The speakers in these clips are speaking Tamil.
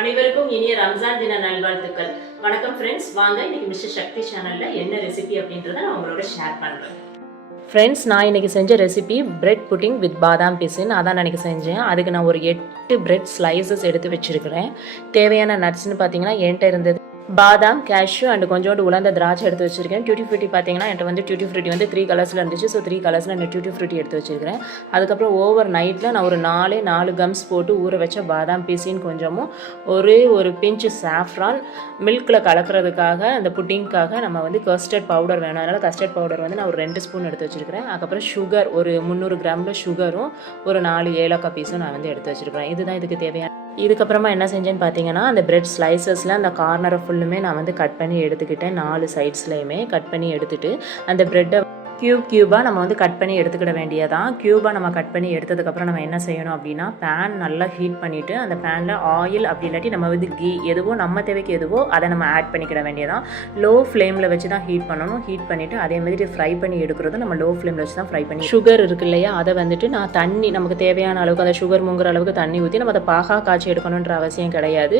அனைவருக்கும் இனிய ரம்ஜான் தின நல்வாழ்த்துக்கள். வணக்கம் ஃப்ரெண்ட்ஸ், வாங்க இன்னைக்கு மிஸ்டர் சக்தி சேனலில் என்ன ரெசிபி அப்படின்றத நான் உங்களோட ஷேர் பண்ணுறேன். ஃப்ரெண்ட்ஸ், நான் இன்றைக்கி செஞ்ச ரெசிபி பிரெட் புட்டிங் வித் பாதாம் பிசின். அதான் நான் இன்றைக்கி செஞ்சேன். அதுக்கு நான் ஒரு 8 பிரெட் ஸ்லைசஸ் எடுத்து வச்சுருக்கிறேன். தேவையான நட்ஸ்ன்னு பார்த்தீங்கன்னா என்கிட்ட இருந்தது பாதாம், கேஷ்யூ அண்ட் கொஞ்சோண்டு உலர்ந்த திராட்சை எடுத்து வச்சிருக்கேன். டியூட்டி ஃப்ரூட்டி பார்த்தீங்கன்னா என்கிட்ட வந்து டியூட்டி ஃப்ரூட்டி வந்து 3 கலர்ஸில் இருந்துச்சு. ஸோ 3 கலர்ஸில் நான் டியூட்டி ஃப்ரூட்டி எடுத்து வச்சிருக்கிறேன். அதுக்கப்புறம் ஓவர் நைட்டில் நான் ஒரு 4 கம்ஸ் போட்டு ஊற வச்ச பாதாம் பீசின்னு கொஞ்சமும் ஒரு பிஞ்சு சாஃப்ரான் மில்கில் கலக்கிறதுக்காக அந்த புட்டிங்காக நம்ம வந்து கஸ்டர்ட் பவுடர் வேணும். அதனால் கஸ்டர்ட் பவுடர் வந்து நான் ஒரு 2 ஸ்பூன் எடுத்து வச்சிருக்கிறேன். அதுக்கப்புறம் சுகர் ஒரு 300 கிராமில் சுகரும் ஒரு 4 ஏலக்காய் பீஸும் நான் வந்து எடுத்து வச்சிருக்கிறேன். இதுதான் இதுக்கு தேவையான. இதுக்கப்புறமா என்ன செஞ்சேன்னு பார்த்தீங்கன்னா, அந்த பிரெட் ஸ்லைசஸில் அந்த கார்னரை ஃபுல்லுமே நான் வந்து கட் பண்ணி எடுத்துக்கிட்டேன். 4 சைட்ஸ்லையுமே கட் பண்ணி எடுத்துகிட்டு அந்த ப்ரெட்டை க்யூபாக நம்ம வந்து கட் பண்ணி எடுத்துக்கிட வேண்டியதான். க்யூபாக நம்ம கட் பண்ணி எடுத்ததுக்கப்புறம் நம்ம என்ன செய்யணும் அப்படின்னா, பேன் நல்லா ஹீட் பண்ணிவிட்டு அந்த பேனில் ஆயில் அப்படி இல்லாட்டி நம்ம வந்து கீ எதுவோ நம்ம தேவைக்கு எதுவோ அதை நம்ம ஆட் பண்ணிக்கிட வேண்டியதான். லோ ஃப்ளேமில் வச்சு தான் ஹீட் பண்ணணும். ஹீட் பண்ணிவிட்டு அதே மாதிரி ஃப்ரை பண்ணி எடுக்கிறதும் நம்ம லோ ஃப்ளேமில் வச்சு தான் ஃப்ரை பண்ணி. சுகர் இருக்கு இல்லையா, அதை வந்துட்டு நான் தண்ணி நமக்கு தேவையான அளவுக்கு அந்த சுகர் முங்குற அளவுக்கு தண்ணி ஊற்றி நம்ம அதை பாகா காய்ச்சி எடுக்கணுன்ற அவசியம் கிடையாது.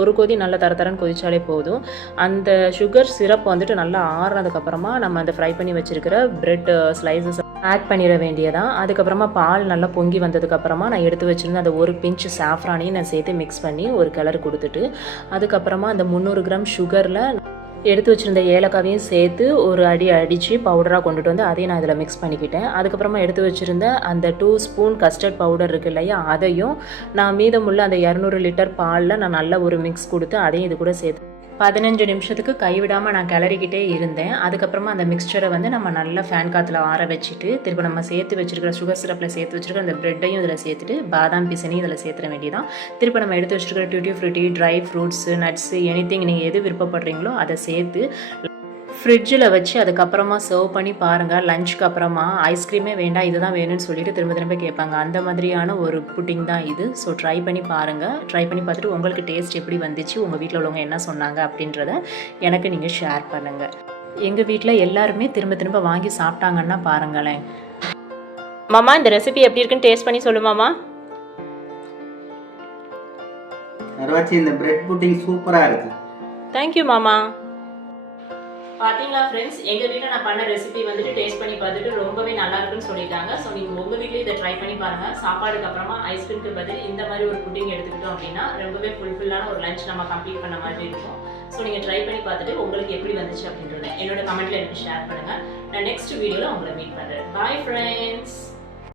ஒரு கொதி நல்லா தரன்னு கொதிச்சாலே போதும். அந்த சுகர் சிரப் வந்துட்டு நல்லா ஆறுனதுக்கப்புறமா நம்ம அந்த ஃப்ரை பண்ணி வச்சுருக்கிற பிரெட் ஸ்லைசஸ் ஆட் பண்ணிட வேண்டியதான். அதுக்கப்புறமா பால் நல்லா பொங்கி வந்ததுக்கப்புறமா நான் எடுத்து வச்சுருந்த அந்த ஒரு பிஞ்ச் சாஃப்ரானையும் நான் சேர்த்து மிக்ஸ் பண்ணி ஒரு கலர் கொடுத்துட்டு, அதுக்கப்புறமா அந்த 300 கிராம் சுகரில் எடுத்து வச்சுருந்த ஏலக்காவையும் சேர்த்து ஒரு அடித்து பவுடராக கொண்டுட்டு வந்து அதையும் நான் இதில் மிக்ஸ் பண்ணிக்கிட்டேன். அதுக்கப்புறமா எடுத்து வச்சுருந்த அந்த 2 ஸ்பூன் கஸ்டர்ட் பவுடர் இருக்குது இல்லையா, அதையும் நான் மீதமுள்ள அந்த 200 லிட்டர் பாலில் நான் நல்ல ஒரு மிக்ஸ் கொடுத்து அதையும் இது கூட சேர்த்து 15 நிமிஷத்துக்கு கைவிடாமல் நான் கிளறிக்கிட்டே இருந்தேன். அதுக்கப்புறமா அந்த மிக்சரை வந்து நம்ம நல்லா ஃபேன் காற்றுல ஆற வச்சுட்டு திரும்ப நம்ம சேர்த்து வச்சுருக்கிற சுகர் சிரப்பில் சேர்த்து வச்சுருக்கிற அந்த ப்ரெட்டையும் இதில் சேர்த்துட்டு பாதாம் பிசனையும் இதில் சேர்த்துற வேண்டியதான். திரும்ப நம்ம எடுத்து வச்சுருக்கிற duty Frooti, dry fruits, nuts, anything நீங்கள் எது விருப்பப்படுறீங்களோ அதை சேர்த்து ஃப்ரிட்ஜில் வச்சு அதுக்கப்புறமா சர்வ் பண்ணி பாருங்கள். லஞ்சுக்கு அப்புறமா ஐஸ்கிரீமே வேண்டாம் இதுதான் வேணும்னு சொல்லிட்டு திரும்ப கேட்பாங்க. அந்த மாதிரியான ஒரு புட்டிங் தான் இது. ஸோ ட்ரை பண்ணி பாருங்கள். ட்ரை பண்ணி பார்த்துட்டு உங்களுக்கு டேஸ்ட் எப்படி வந்துச்சு, உங்கள் வீட்டில் உள்ளவங்க என்ன சொன்னாங்க அப்படின்றத எனக்கு நீங்கள் ஷேர் பண்ணுங்கள். எங்கள் வீட்டில் எல்லாருமே திரும்ப வாங்கி சாப்பிட்டாங்கன்னா பாருங்களேன். மாமா, இந்த ரெசிபி எப்படி இருக்குன்னு டேஸ்ட் பண்ணி சொல்லுமாமா. இந்த பிரெட் புட்டிங் சூப்பராக இருக்குது. தேங்க்யூ மாமா. பார்த்தீங்களா ஃப்ரெண்ட்ஸ், எங்கள் வீட்டில் நான் பண்ண ரெசிபி வந்துட்டு டேஸ்ட் பண்ணி பார்த்துட்டு ரொம்பவே நல்லா இருக்குன்னு சொல்லிட்டாங்க. ஸோ நீங்கள் உங்கள் வீட்லேயும் இதை ட்ரை பண்ணி பாருங்கள். சாப்பாடுக்கு அப்புறமா ஐஸ்கிரீமுக்கு பதில் இந்த மாதிரி ஒரு புட்டிங் எடுத்துக்கிட்டோம் அப்படின்னா ரொம்பவே ஃபுல்ஃபில்லான ஒரு லஞ்ச் நம்ம கம்ப்ளீட் பண்ண மாதிரி இருக்கும். ஸோ நீங்கள் ட்ரை பண்ணி பார்த்துட்டு உங்களுக்கு எப்படி வந்துச்சு அப்படின்றத என்னோட கமெண்ட்டில் எனக்கு ஷேர் பண்ணுங்கள். நான் நெக்ஸ்ட் வீடியோவில் உங்களை மீட் பண்ணுறேன். Bye friends.